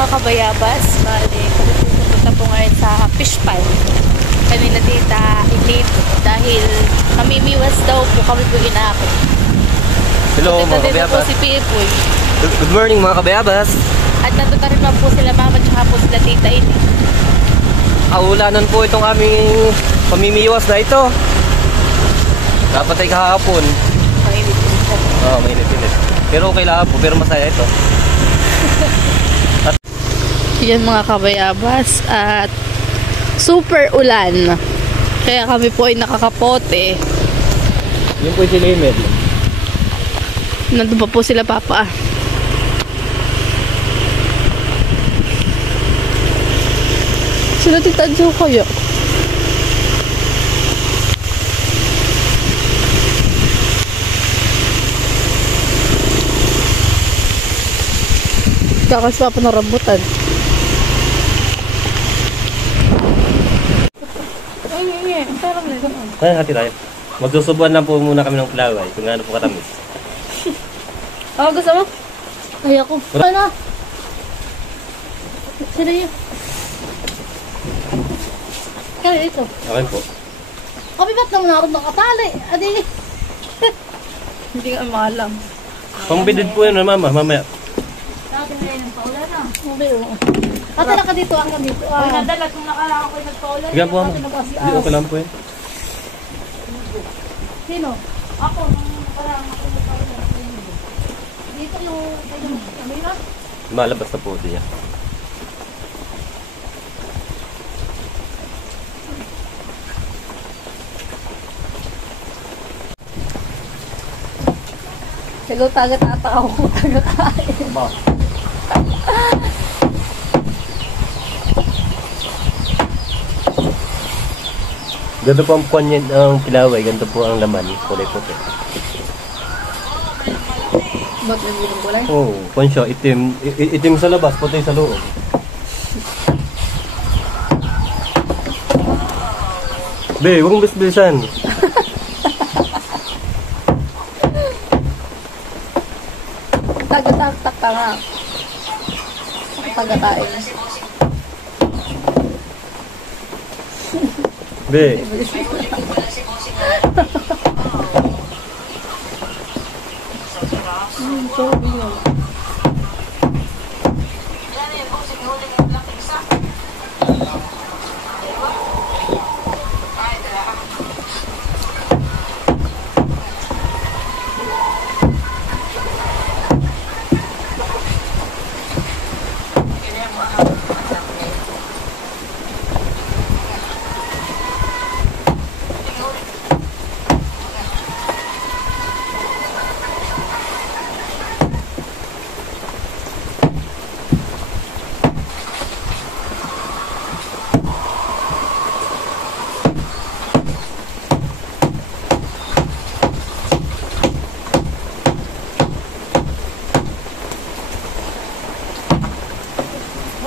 mga kabayabas, bali, pupunta po ngayon sa fish pond. Kami na tita Elite dahil mamimiwas daw po kami po inakit. Hello mga Dito po kabayabas. si Pipoy. Good morning mga kabayabas. At natuto rin po sila mama tsaka po sila tita Elite. Kaulanan po itong aming pamimiwas na ito. Dapat ay kahapon. Mainit po. Oo, mainit-init. Pero okay lang po, pero masaya ito. Yan mga kabayabas at super ulan. Kaya kami po ay nakakapote. Yun po si Limit. Nandun pa po sila papa. Sila tita Jo kaya. Kakas papa ng rambutan. Ay, sarap na ito. Ay, hati tayo. Magsusubuan lang po muna kami ng plaway kung gaano po katamis. Gusto mo? Ayoko. Ano? Sila yun. Kaya ito. Okay po. Kapi ba't naman ako nakatali? Adi. Hindi ka maalam. Pambidid po yun, mama, mamaya. Dati na yun ang paulan na. Hindi o. Katala ka dito, ang dito. Uy, nadalat kung nakalaka ko yung nagpaulan. Sige po, mama. Hindi, okay lang po yun. Sino? Ako, nung nakaraan ako nagpaulan. Dito yung kamera? Malabas na po siya. Hello, taga-tata ako. Taga-kain. Ganito po ang kuwan ang pilaway, ganito po ang laman, kulay puti. Ba't yung bilong kulay? Oo, kuwan siya, itim sa labas, puti sa loob. Be, huwag mong bisbisan. Taga-tak ka nga. Taga-kain. Be.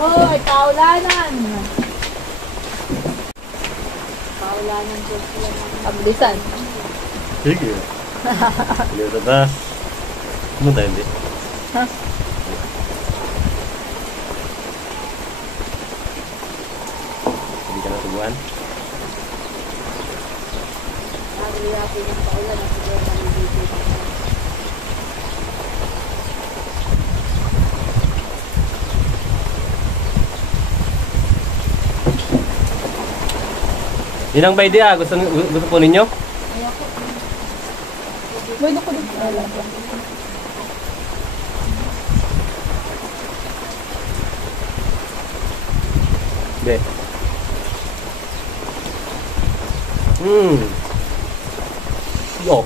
Hoy, kaulanan! Kaulanan po sila ng pabilisan. Sige. Sige, tata. Pumunta hindi. Ha? Hindi ka natubuan. Nagriyapi ng paulan at siguro kami dito. Yun ang idea. Gusto po ninyo? Ayoko. Bueno ko dito. Wala ba? Be. Yo,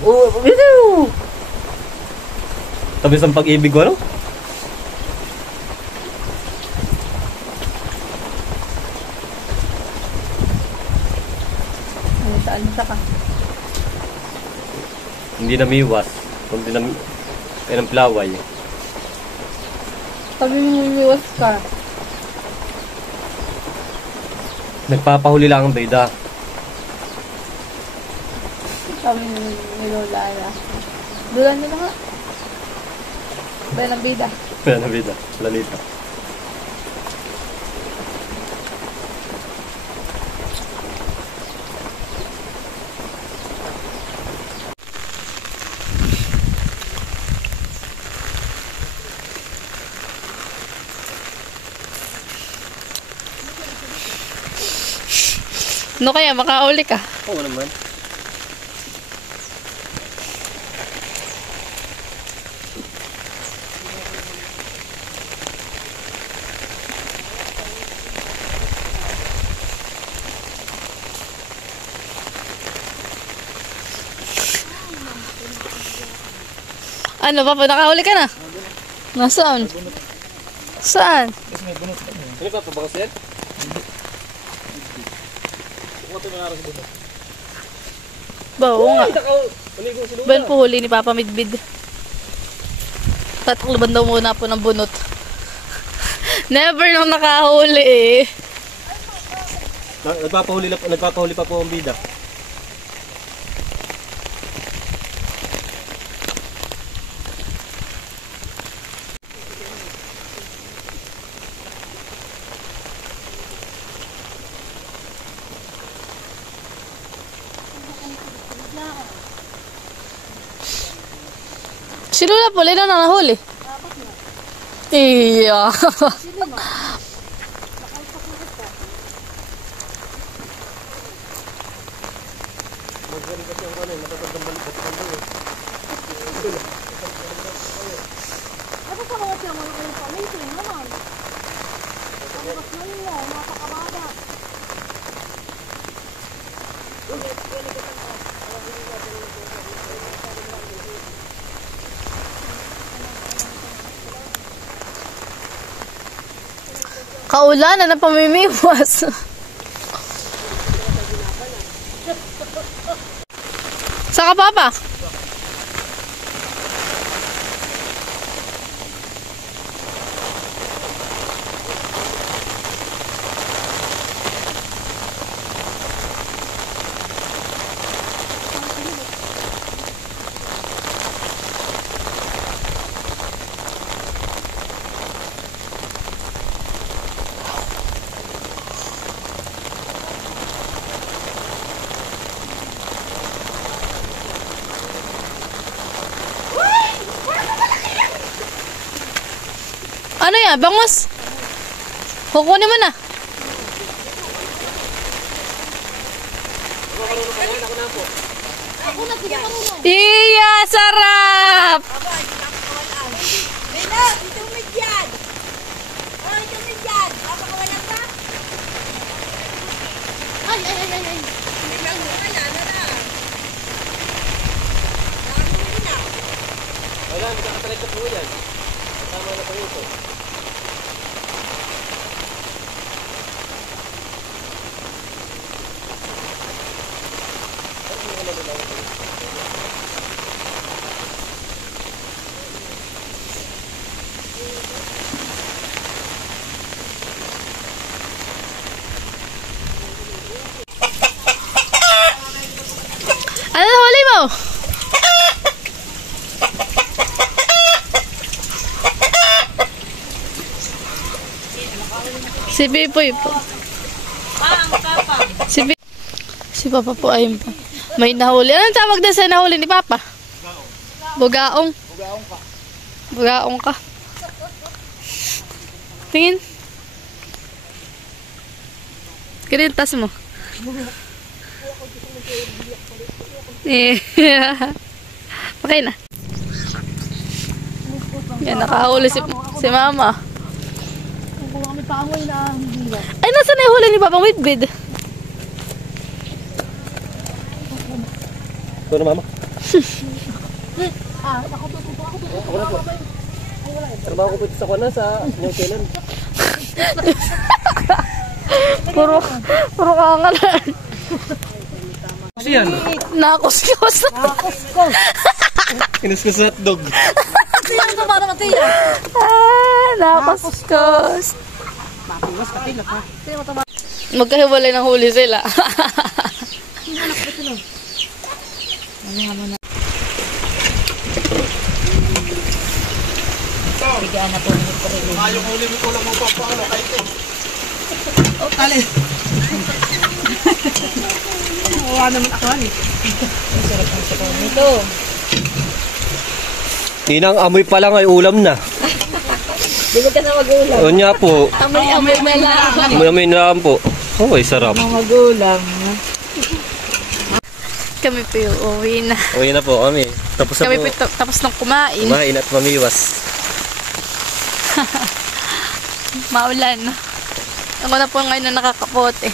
Tabis ang pag-ibig ko, ano? Saan ka? Hindi na miwas. Kundi na kaya ng plaway. Sabi mo lumiwas ka. Nagpapahuli lang ang bayda. Sabi ni Lola na. Dulan nyo na nga. Dahil ang bida. Kaya na bayda. Lalita. Ano kaya, makahuli ka? Oo naman. Ano, Papa, nakahuli ka na? Nasaan? Saan? Ano pa, pabakas yan? Ba, oo nga. Ben po huli ni Papa Midbid. Tatakluban daw muna po ng bunot. Never nung nakahuli eh. Nagpapahuli pa po ang bida. Si Lula po, ilan na nahuli? Iya. Kaulanan na pamimiwas. Saka Papa? Ano yan? Bangus? Kukunin mo na. Iya, sarap! Bella, itumid yan! Oh, itumid yan! Papakawalan ka? Ay. Bella, wala na. Wala, magkakatalit na po yan. Tama na po ito. Ano huli mo? Si Pipoy po. Si Papa po ayun pa. May nahuli. Anong tawag na sa nahuli ni Papa? Bugaong. Bugaong ka. Tingin. Kirintas mo. Okay na. Yan, nakahuli si Mama. Ay, nasa na yung huli ni Papa Midbid? Ito na, Mama. Ako na po. Trabaho ko po ito sa kuna sa New Zealand. Puro kangalan. Kasi yan. Nakuskos. Kinuskus na hotdog. Nakuskos. Magkahiwalay ng huli sila. Bigyan na po ng ito. Yung huli mo ko lang mo pa paano kahit ito. Oh, tali. Wala naman ako ni. Sarap ang sabaw nito. Inang amoy pa lang ay ulam na. Hindi ka na mag-ulam. O niya po. Amoy na lang. Amoy na lang po. Oo, sarap. Mga magulang. Kami po yung uwi na. Uwi na po kami. Tapos na Kami po. po tapos ng kumain. Kumain at mamiwas. Maulan. Ako na po ngayon na nakakapote.